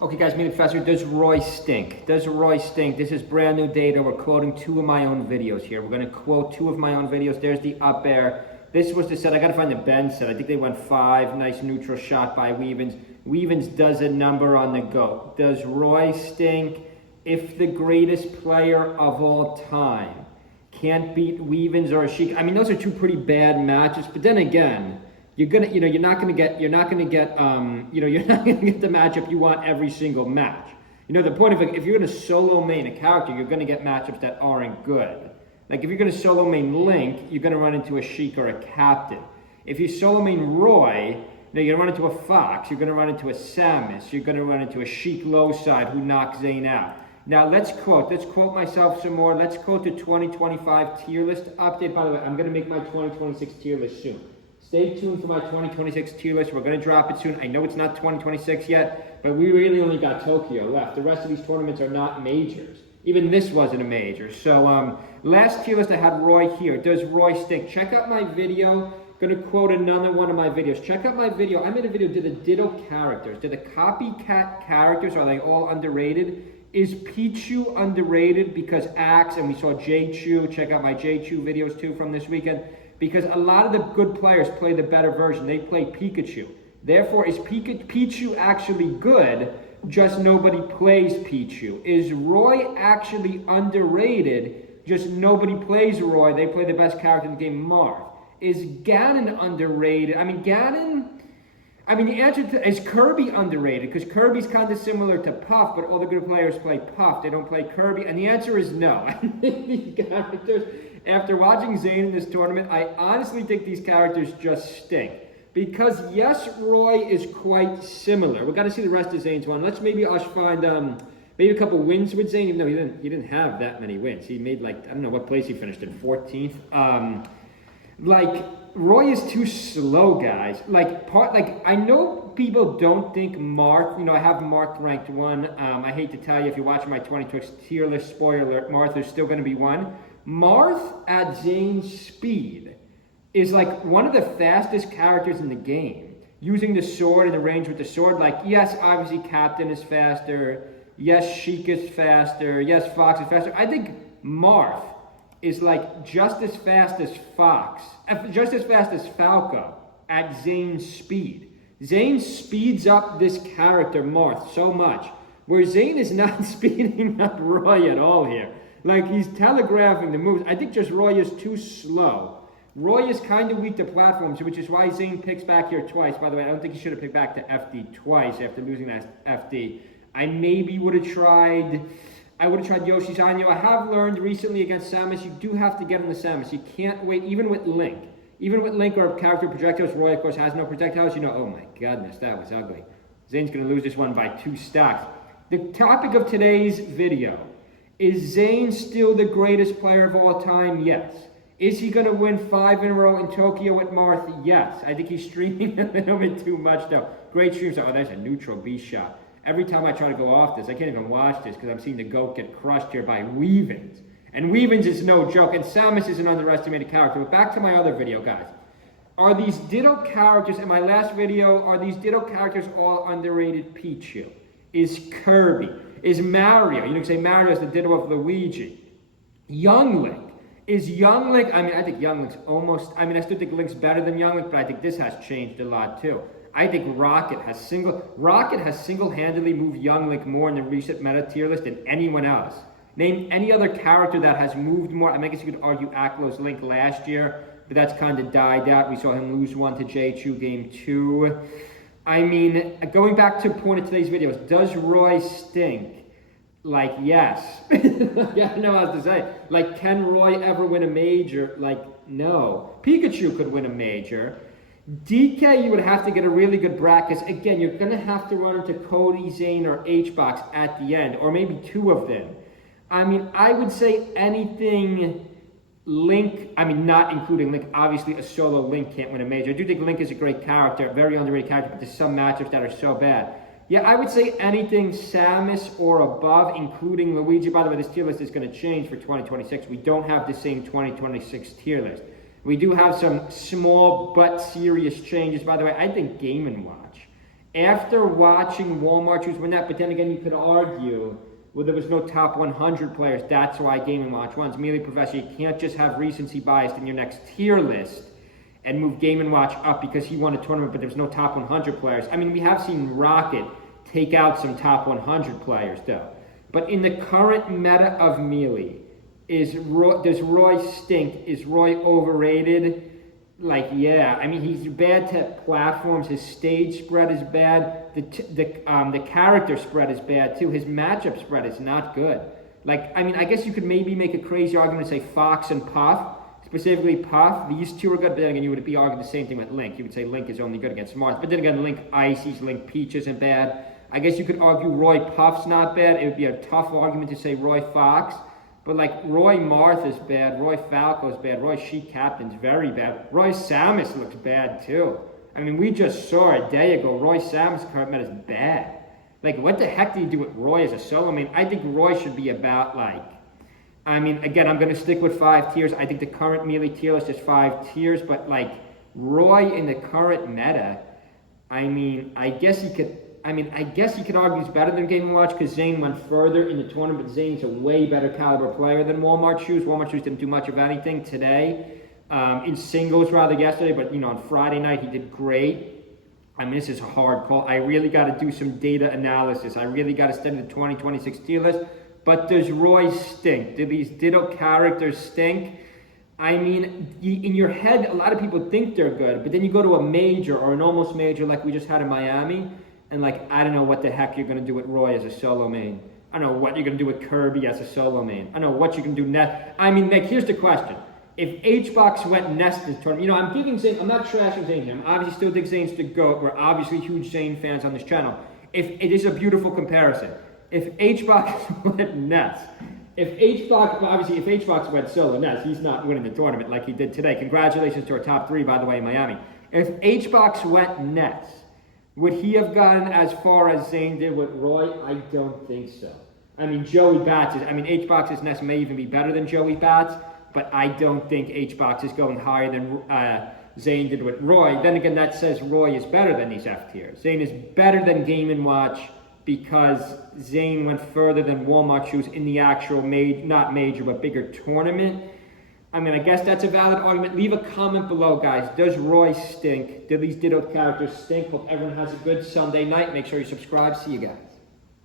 Okay, guys, meet Professor. Does Roy stink? Does Roy stink? This is brand new data. We're quoting two of my own videos here. We're going to quote two of my own videos. There's the up air. This was the set. I got to find the Ben set. I think they went 5. Nice neutral shot by Weavens. Weavens does a number on the go. Does Roy stink? If the greatest player of all time can't beat Weavens or Sheik, I mean, those are two pretty bad matches. But then again, you're not gonna get the matchup you want every single match. The point of it, if you're gonna solo main a character, you're gonna get matchups that aren't good. Like if you're gonna solo main Link, you're gonna run into a Sheik or a Captain. If you solo main Roy, you're gonna run into a Fox, you're gonna run into a Samus, you're gonna run into a Sheik low side who knocks Zane out. Now let's quote myself some more. Let's quote the 2025 tier list update. By the way, I'm gonna make my 2026 tier list soon. Stay tuned for my 2026 tier list. We're going to drop it soon. I know it's not 2026 yet, but we really only got Tokyo left. The rest of these tournaments are not majors. Even this wasn't a major. So last tier list, I had Roy here. Does Roy stink? Check out my video. Going to quote another one of my videos. Check out my video. I made a video. Did the Ditto characters, did the copycat characters, are they all underrated? Is Pichu underrated because Axe, and we saw J-Chew. Check out my J-Chew videos too from this weekend. Because a lot of the good players play the better version. They play Pikachu. Therefore, is Pichu actually good, just nobody plays Pichu? Is Roy actually underrated, just nobody plays Roy? They play the best character in the game, Marth. Is Ganon underrated? The answer to, is Kirby underrated? Because Kirby's kind of similar to Puff, but all the good players play Puff. They don't play Kirby. And the answer is no. I think these characters, after watching Zane in this tournament, I honestly think these characters just stink. Because yes, Roy is quite similar. We've got to see the rest of Zane's one. Let's maybe find maybe a couple wins with Zane, even though he didn't have that many wins. He made I don't know what place he finished in, 14th. Roy is too slow, guys. I know people don't think Marth, I have Marth ranked 1. I hate to tell you, if you're watching my 2026 tier list, spoiler alert, Marth is still going to be 1. Marth at Zane's speed is one of the fastest characters in the game. Using the sword and the range with the sword, yes, obviously Captain is faster. Yes, Sheik is faster. Yes, Fox is faster. I think Marth is just as fast as Fox, just as fast as Falco at Zane's speed. Zane speeds up this character, Marth, so much, where Zane is not speeding up Roy at all here. He's telegraphing the moves. I think just Roy is too slow. Roy is kind of weak to platforms, which is why Zane picks back here twice. By the way, I don't think he should have picked back to FD twice after losing that FD. I would have tried Yoshi's Anyo. I have learned recently against Samus, you do have to get on the Samus. You can't wait, even with Link. Even with Link or character projectiles, Roy, of course, has no projectiles. Oh my goodness, that was ugly. Zane's going to lose this one by 2 stacks. The topic of today's video, is Zane still the greatest player of all time? Yes. Is he going to win 5 in a row in Tokyo with Marth? Yes. I think he's streaming a little bit too much, though. Great streams. Oh, there's a neutral B shot. Every time I try to go off this, I can't even watch this because I'm seeing the GOAT get crushed here by Weavens. And Weavens is no joke, and Samus is an underestimated character. But back to my other video, guys. Are these Ditto characters, in my last video, are these Ditto characters all underrated? Pichu? Is Kirby? Is Mario? You can say Mario is the Ditto of Luigi. Young Link. Is Young Link, I think Young Link's almost, I still think Link's better than Young Link, but I think this has changed a lot too. I think Rocket has single-handedly moved Young Link more in the recent meta tier list than anyone else. Name any other character that has moved more. I guess you could argue Aklo's Link last year, but that's kind of died out. We saw him lose 1 to J-Chew game 2. Going back to the point of today's videos, does Roy stink? Yes. I don't know how to say. Can Roy ever win a major? No. Pikachu could win a major. DK, you would have to get a really good bracket. Again, you're going to have to run into Cody, Zane, or H-Box at the end, or maybe 2 of them. I would say anything Link, not including Link. Obviously, a solo Link can't win a major. I do think Link is a great character, very underrated character, but there's some matchups that are so bad. Yeah, I would say anything Samus or above, including Luigi. By the way, this tier list is going to change for 2026. We don't have the same 2026 tier list. We do have some small but serious changes. By the way, I think Game & Watch after watching Walmart shoes win that, but then again, you could argue, well, there was no top 100 players. That's why Game & Watch won. Merely Professor, you can't just have recency bias in your next tier list and move Game & Watch up because he won a tournament, but there was no top 100 players. I mean, we have seen Rocket take out some top 100 players, though. But in the current meta of Melee, does Roy stink? Is Roy overrated? Like, yeah. I mean, he's bad to platforms. His stage spread is bad. The character spread is bad, too. His matchup spread is not good. Like, I mean, I guess you could maybe make a crazy argument and say Fox and Puff. Specifically Puff, these two are good, but then again, you would be arguing the same thing with Link. You would say Link is only good against Mars, but then again, Link Ices, Link Peach isn't bad. I guess you could argue Roy Puff's not bad. It would be a tough argument to say Roy Fox, but like Roy Martha's bad, Roy Falco's bad, Roy Sheik Captain's very bad. Roy Samus looks bad too. I mean, we just saw a day ago, Roy Samus current meta is bad. Like, what the heck do you do with Roy as a solo main? I think Roy should be about like, I mean, again, I'm going to stick with 5 tiers. I think the current Melee tier list is 5 tiers, but like Roy in the current meta, I mean, I guess you could argue he's better than Game & Watch because Zane went further in the tournament, but Zane's a way better caliber player than Walmart Shoes. Walmart Shoes didn't do much of anything today, in singles rather yesterday, but you know, on Friday night he did great. I mean, this is a hard call. I really got to do some data analysis. I really got to study the 2026 tier list. But does Roy stink? Do these Ditto characters stink? I mean, in your head, a lot of people think they're good, but then you go to a major or an almost major like we just had in Miami, and like, I don't know what the heck you're going to do with Roy as a solo main. I don't know what you're going to do with Kirby as a solo main. I don't know what you can do next. I mean, Nick, here's the question. If HBox went Nest this tournament, you know, I'm giving Zane, I'm not trashing Zane here. I'm obviously still think Zane's the GOAT. We're obviously huge Zane fans on this channel. If it is a beautiful comparison. If HBox went Nest, if HBox went solo Nest, he's not winning the tournament like he did today. Congratulations to our top 3, by the way, in Miami. If HBox went Nest, would he have gone as far as Zane did with Roy? I don't think so. I mean, HBox's Nest may even be better than Joey Bats, but I don't think HBox is going higher than Zane did with Roy. Then again, that says Roy is better than these F tiers. Zane is better than Game & Watch because Zane went further than Walmart Shoes in the actual not major, but bigger tournament. I mean, I guess that's a valid argument. Leave a comment below, guys. Does Roy stink? Do these Ditto characters stink? Hope everyone has a good Sunday night. Make sure you subscribe. See you guys.